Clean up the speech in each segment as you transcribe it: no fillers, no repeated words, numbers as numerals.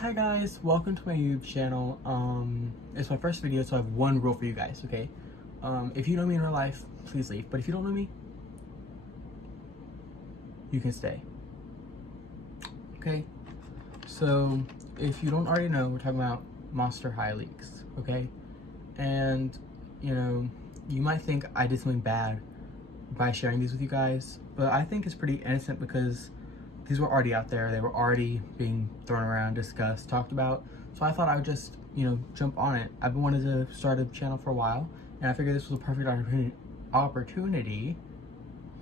Hi guys, welcome to my YouTube channel. It's my first video, so I have one rule for you guys, okay? If you know me in real life, please leave. But if you don't know me, you can stay. Okay? So, if you don't already know, we're talking about Monster High leaks, okay? And, you know, you might think I did something bad by sharing these with you guys, but I think it's pretty innocent because these were already out there. They were already being thrown around, discussed, talked about. So I thought I would just, jump on it. I've been wanting to start a channel for a while, and I figured this was a perfect opportunity.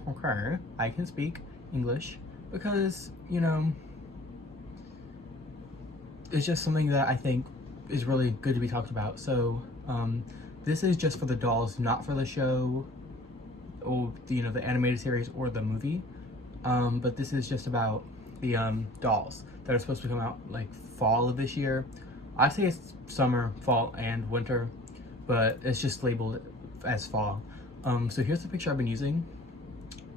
Okay, I can speak English because, it's just something that I think is really good to be talked about. So this is just for the dolls, not for the show or the animated series or the movie. But this is just about the dolls that are supposed to come out like fall of this year. I'd say it's summer, fall, and winter, but it's just labeled as fall. So here's the picture I've been using.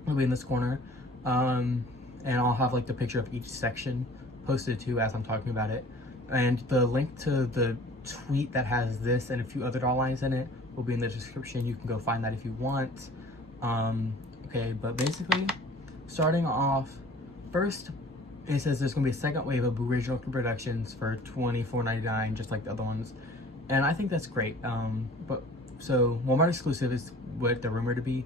It'll be in this corner, and I'll have like the picture of each section posted too as I'm talking about it. And the link to the tweet that has this and a few other doll lines in it will be in the description. You can go find that if you want. Okay, but basically, starting off, first, it says there's going to be a second wave of original productions for $24.99, just like the other ones. And I think that's great. So Walmart exclusive is what they're rumored to be.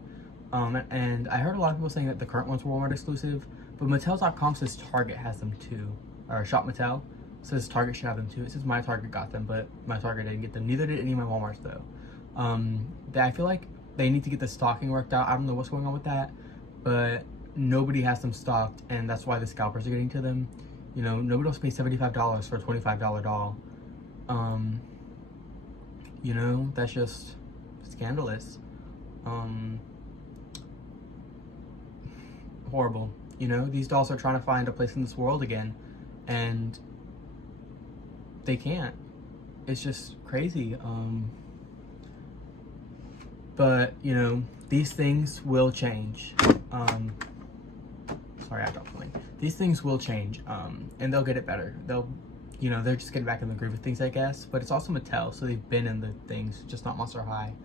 And I heard a lot of people saying that the current ones were Walmart exclusive, but Mattel.com says Target has them too. Or Shop Mattel says Target should have them too. It says my Target got them, but my Target didn't get them. Neither did any of my Walmarts though. I feel like they need to get the stocking worked out. I don't know what's going on with that, but nobody has them stocked, and that's why the scalpers are getting to them. Nobody else pays $75 for a $25 doll. That's just scandalous. Horrible. These dolls are trying to find a place in this world again, and they can't. It's just crazy. But these things will change. Sorry, I dropped something. These things will change, and they'll get it better. They're just getting back in the groove of things, I guess. But it's also Mattel, so they've been in the things, just not Monster High.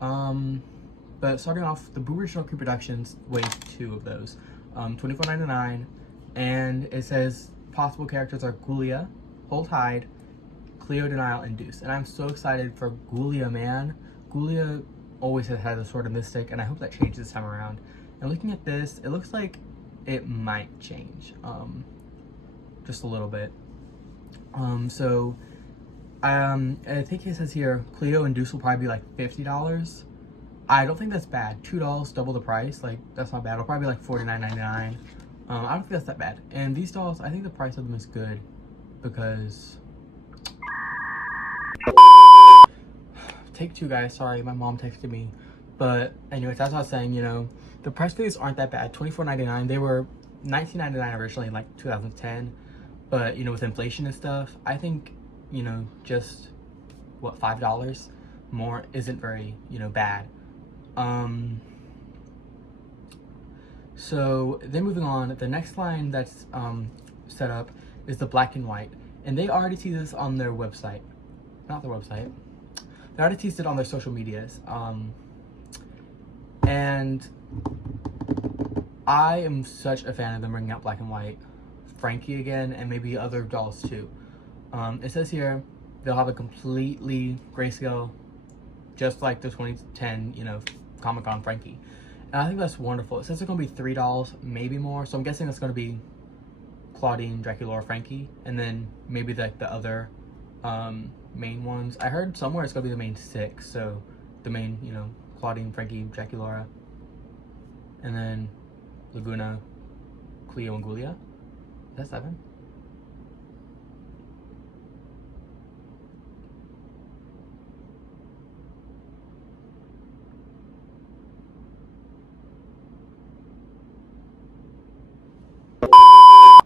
But starting off, the Burrito Creek Productions, wave 2 of those, $24.99, and it says possible characters are Ghoulia, Hold Tide, Cleo, Denial, and Deuce. And I'm so excited for Ghoulia, man. Ghoulia always has had a sort of mystic, and I hope that changes this time around. And looking at this, it looks like it might change, just a little bit. I think it says here Cleo and Deuce will probably be like $50. I don't think that's bad. $2, double the price. Like, that's not bad. It'll probably be like $49.99. I don't think that's that bad. And these dolls, I think the price of them is good because take two, guys. Sorry, my mom texted me. But anyways, that's what I was saying. The price for these aren't that bad. $24.99. They were $19.99 originally in like 2010. But with inflation and stuff, I think just what, $5 more isn't very bad. So then moving on, the next line that's set up is the black and white, and they already teased this on their website. Not their website. They already teased it on their social medias. And I am such a fan of them bringing out black and white. Frankie again, and maybe other dolls too. It says here they'll have a completely grayscale, just like the 2010, Comic-Con Frankie. And I think that's wonderful. It says it's going to be 3 dolls, maybe more. So I'm guessing it's going to be Claudine, Dracula, Frankie, and then maybe like the other main ones. I heard somewhere it's going to be the main 6. So the main, Claudine, Frankie, Dracula, and then Laguna, Cleo, and Ghoulia. Is that 7?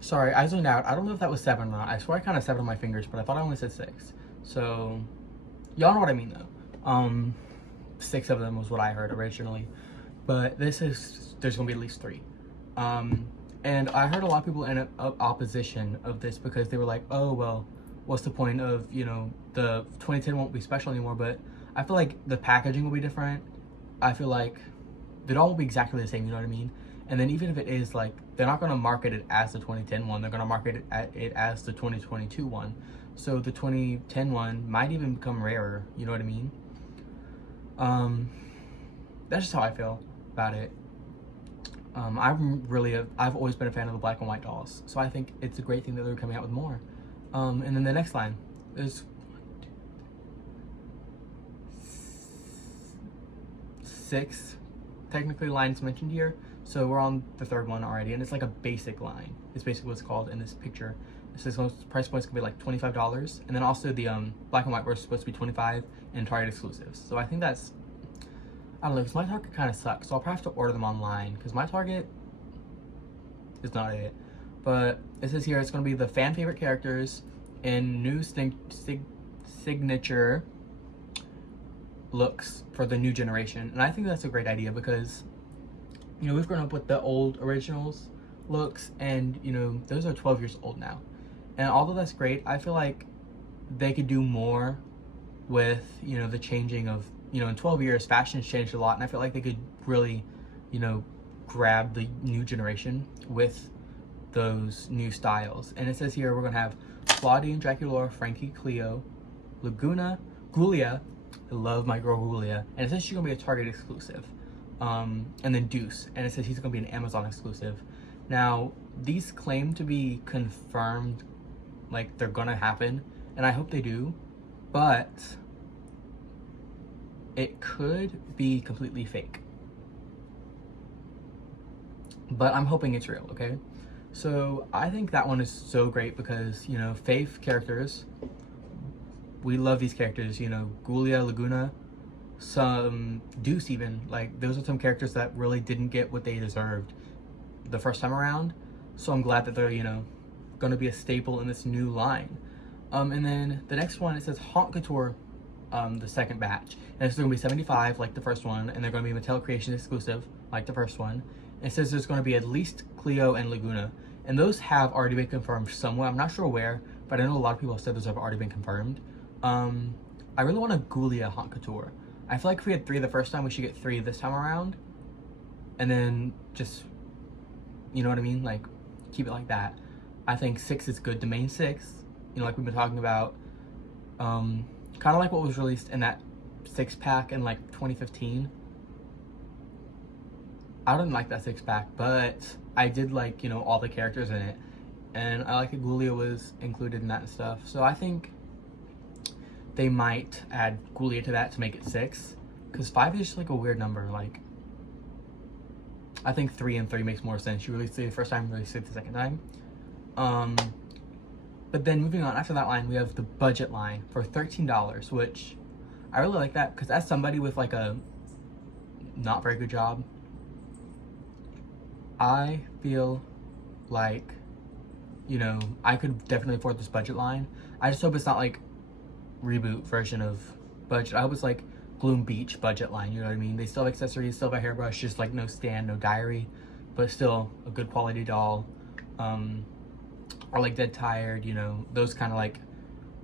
Sorry, I zoned out. I don't know if that was 7 or not. I swear I kind of 7 on my fingers, but I thought I only said 6. So, y'all know what I mean though. 6 of them was what I heard originally. But there's gonna be at least 3. And I heard a lot of people in opposition of this because they were like, oh, well, what's the point of, you know, the 2010 won't be special anymore. But I feel like the packaging will be different. I feel like the doll won't be exactly the same, you know what I mean? And then even if it is, like, they're not going to market it as the 2010 one. They're going to market it as the 2022 one. So the 2010 one might even become rarer, you know what I mean? That's just how I feel about it. I've always been a fan of the black and white dolls, so I think it's a great thing that they're coming out with more. And then the next line is 6 technically lines mentioned here, so we're on the 3rd one already, and it's like a basic line. It's basically what's called in this picture. It says price point's gonna be like $25, and then also the black and white version is supposed to be $25 and Target exclusives. So I think that's, I don't know, because my Target kind of sucks, so I'll probably have to order them online because my Target is not it. But it says here it's going to be the fan favorite characters in new signature looks for the new generation. And I think that's a great idea because, you know, we've grown up with the old originals looks, and, you know, those are 12 years old now. And although that's great, I feel like they could do more with, you know, the changing of, you know, in 12 years, fashion's changed a lot, and I feel like they could really, you know, grab the new generation with those new styles. And it says here we're gonna have Claudine, Dracula, Frankie, Cleo, Laguna, Gulia. I love my girl Gulia. And it says she's gonna be a Target exclusive. And then Deuce, and it says he's gonna be an Amazon exclusive. Now, these claim to be confirmed, like they're gonna happen, and I hope they do, but it could be completely fake. But I'm hoping it's real, okay? So I think that one is so great because, you know, Faith characters, we love these characters, you know, Gulia, Laguna, some Deuce even. Like, those are some characters that really didn't get what they deserved the first time around. So I'm glad that they're, you know, going to be a staple in this new line. And then the next one, it says Haute Couture, the second batch. And it's going to be 75 like the first one, and they're going to be Mattel Creation exclusive like the first one. And it says there's going to be at least Cleo and Laguna. And those have already been confirmed somewhere. I'm not sure where, but I know a lot of people have said those have already been confirmed. I really want a Gulia Haute Couture. I feel like if we had 3 the first time, we should get 3 this time around. And then just, you know what I mean? Like, keep it like that. I think 6 is good. The main 6, you know, like we've been talking about. Kind of like what was released in that 6-pack in like 2015. I didn't like that 6-pack, but I did like, you know, all the characters in it. And I like that Gulia was included in that and stuff. So I think they might add Gulia to that to make it 6. Because 5 is just like a weird number. Like, I think 3 and 3 makes more sense. You release it the first time, release it the second time. But then moving on, after that line, we have the budget line for $13, which I really like that because as somebody with like a not very good job, I feel like, you know, I could definitely afford this budget line. I just hope it's not like reboot version of budget. I hope it's like Gloom Beach budget line, you know what I mean? They still have accessories, still have a hairbrush, just like no stand, no diary, but still a good quality doll. Or like Dead Tired, you know, those kind of like,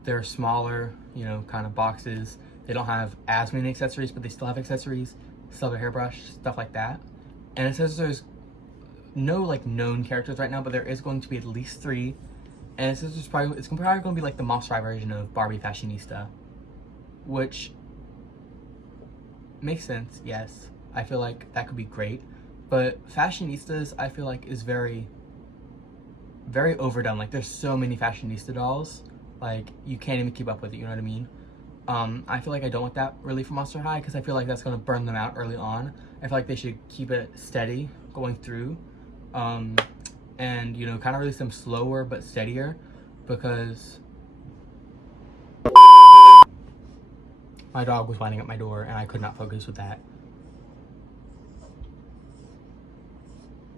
they're smaller, you know, kind of boxes. They don't have as many accessories, but they still have accessories, still have a hairbrush, stuff like that. And it says there's no like known characters right now, but there is going to be at least 3. And it says it's probably going to be like the Monster High version of Barbie Fashionista, which makes sense, yes. I feel like that could be great. But Fashionistas, I feel like, is very overdone. Like, there's so many Fashionista dolls, like you can't even keep up with it, you know what I mean? I feel like I don't want that really for Monster High because I feel like that's going to burn them out early on. I feel like they should keep it steady going through, and, you know, kind of release them slower but steadier, because my dog was whining at my door and I could not focus with that.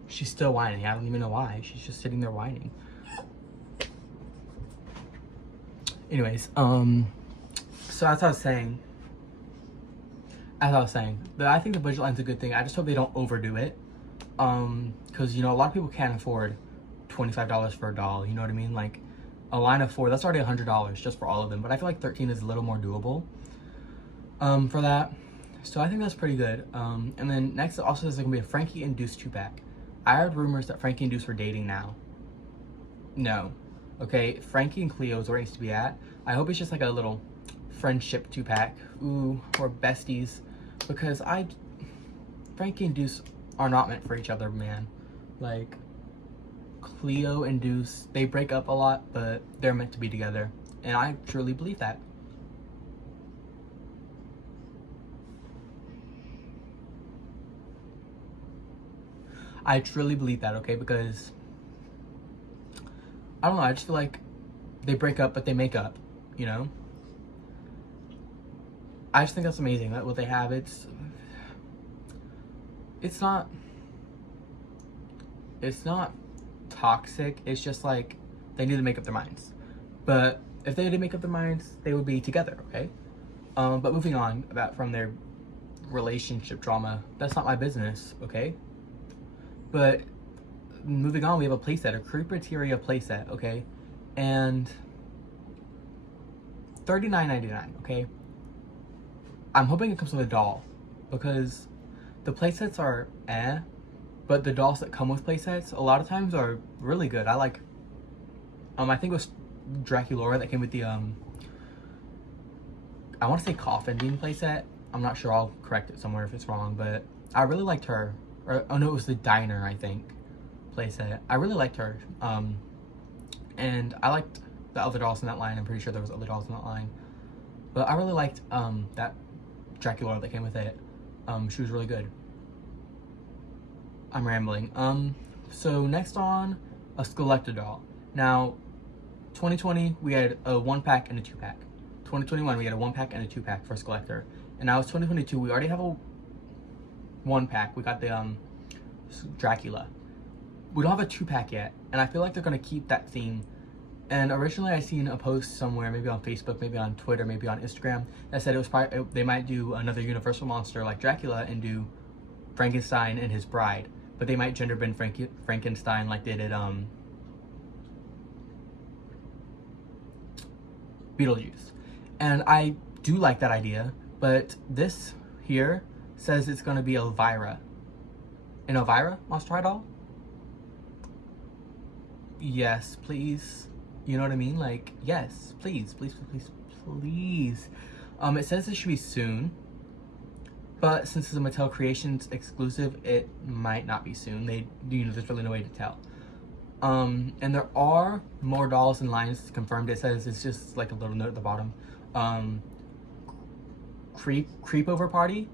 She's still whining. I don't even know why. She's just sitting there whining. Anyways, so as I was saying, I think the budget line's a good thing. I just hope they don't overdo it. Because, you know, a lot of people can't afford $25 for a doll, you know what I mean? Like, a line of 4, that's already $100 just for all of them, but I feel like 13 is a little more doable for that. So I think that's pretty good. And then next, it also says there's gonna be a Frankie and Deuce 2-pack. I heard rumors that Frankie and Deuce were dating now. No. Okay, Frankie and Cleo is where it needs to be at. I hope it's just like a little friendship 2-pack. Ooh, or besties. Because Frankie and Deuce are not meant for each other, man. Like, Cleo and Deuce, they break up a lot, but they're meant to be together. And I truly believe that. I truly believe that, okay? Because, I don't know, I just feel like they break up, but they make up, you know? I just think that's amazing, that what they have. It's not toxic, it's just like they need to make up their minds. But if they didn't make up their minds, they would be together, okay? But moving on from their relationship drama, that's not my business, okay? But moving on, we have a playset, a Creepateria playset, okay? And $39.99, okay? I'm hoping it comes with a doll, because the playsets are but the dolls that come with playsets a lot of times are really good. I like, I think it was Draculaura that came with the, I want to say Coffin Bean playset. I'm not sure, I'll correct it somewhere if it's wrong, but I really liked her. Or, oh no, it was the Diner, I think, playset. I really liked her. And I liked the other dolls in that line. I'm pretty sure there was other dolls in that line. But I really liked that Draculaura that came with it. She was really good. I'm rambling. So next on, a Skeletor doll. Now, 2020, we had a 1-pack and a 2-pack. 2021, we had a 1-pack and a 2-pack for Skeletor. And now it's 2022, we already have a 1-pack. We got the Dracula. We don't have a 2-pack yet, and I feel like they're gonna keep that theme. And originally I seen a post somewhere, maybe on Facebook, maybe on Twitter, maybe on Instagram, that said it was probably, they might do another Universal monster like Dracula and do Frankenstein and his bride, but they might gender bend Frankenstein like they did Beetlejuice. And I do like that idea, but this here says it's gonna be Elvira. An Elvira Monster High doll? Yes, please. You know what I mean? Like, yes, please, please, please, please. It says it should be soon, but since it's a Mattel Creations exclusive, it might not be soon. There's really no way to tell. And there are more dolls and lines confirmed. It says it's just like a little note at the bottom. Creepover Party,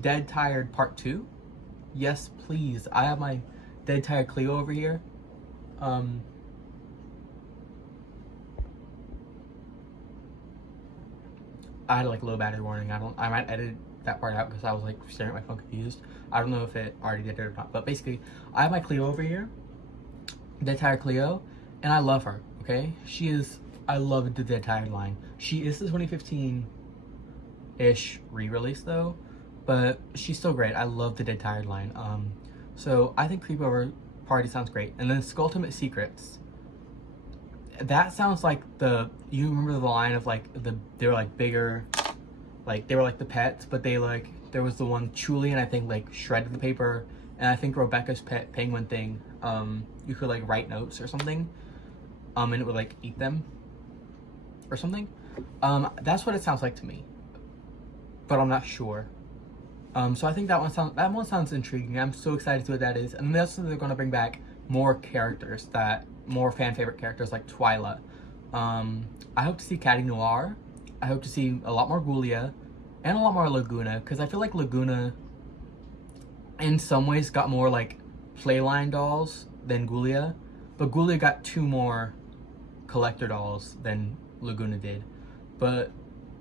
Dead Tired Part 2. Yes, please. I have my Dead Tired Cleo over here. I had like low battery warning. I might edit that part out because I was like staring at my phone confused. I don't know if it already did it or not, but basically I have my Cleo over here, Dead Tired Cleo, and I love her, okay? I love the Dead Tired line. She is the 2015-ish re-release though, but she's still great. I love the Dead Tired line. So I think Creepover Party sounds great. And then Skulltimate Secrets. That sounds like you remember the line of like they were like bigger, like they were like the pets, but there was the one Julian, I think, like shredded the paper, and I think Rebecca's pet penguin thing, you could like write notes or something, and it would like eat them or something. That's what it sounds like to me, but I'm not sure. So I think that one sounds intriguing. I'm so excited to see what that is. And then also they're gonna bring back more characters, more fan favorite characters like Twyla. I hope to see Caddy Noir. I hope to see a lot more Ghoulia and a lot more Laguna, because I feel like Laguna in some ways got more like playline dolls than Ghoulia, but Ghoulia got 2 more collector dolls than Laguna did. But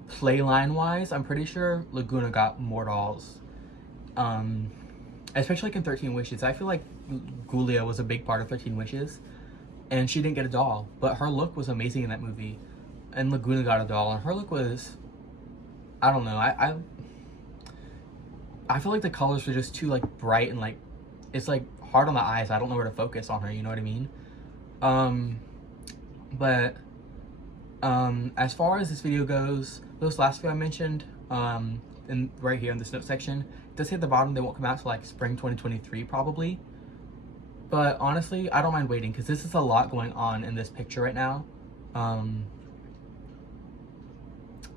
playline wise, I'm pretty sure Laguna got more dolls. Especially like in 13 Wishes. I feel like Ghoulia was a big part of 13 Wishes, and she didn't get a doll, but her look was amazing in that movie. And Laguna got a doll, and her look was, I don't know, I feel like the colors were just too like bright and like it's like hard on the eyes. I don't know where to focus on her, you know what I mean? But as far as this video goes, those last few I mentioned, and right here in this note section, it does say at the bottom they won't come out till like spring 2023 probably. But honestly, I don't mind waiting because this is a lot going on in this picture right now.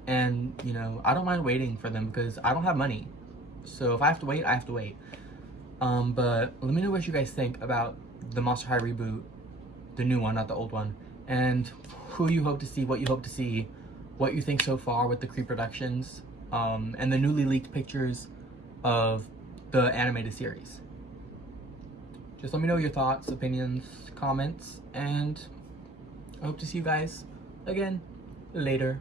And you know, I don't mind waiting for them because I don't have money. So if I have to wait, I have to wait. But let me know what you guys think about the Monster High reboot, the new one, not the old one, and who you hope to see, what you hope to see, what you think so far with the Creek Productions, and the newly leaked pictures of the animated series. Just let me know your thoughts, opinions, comments, and I hope to see you guys again later.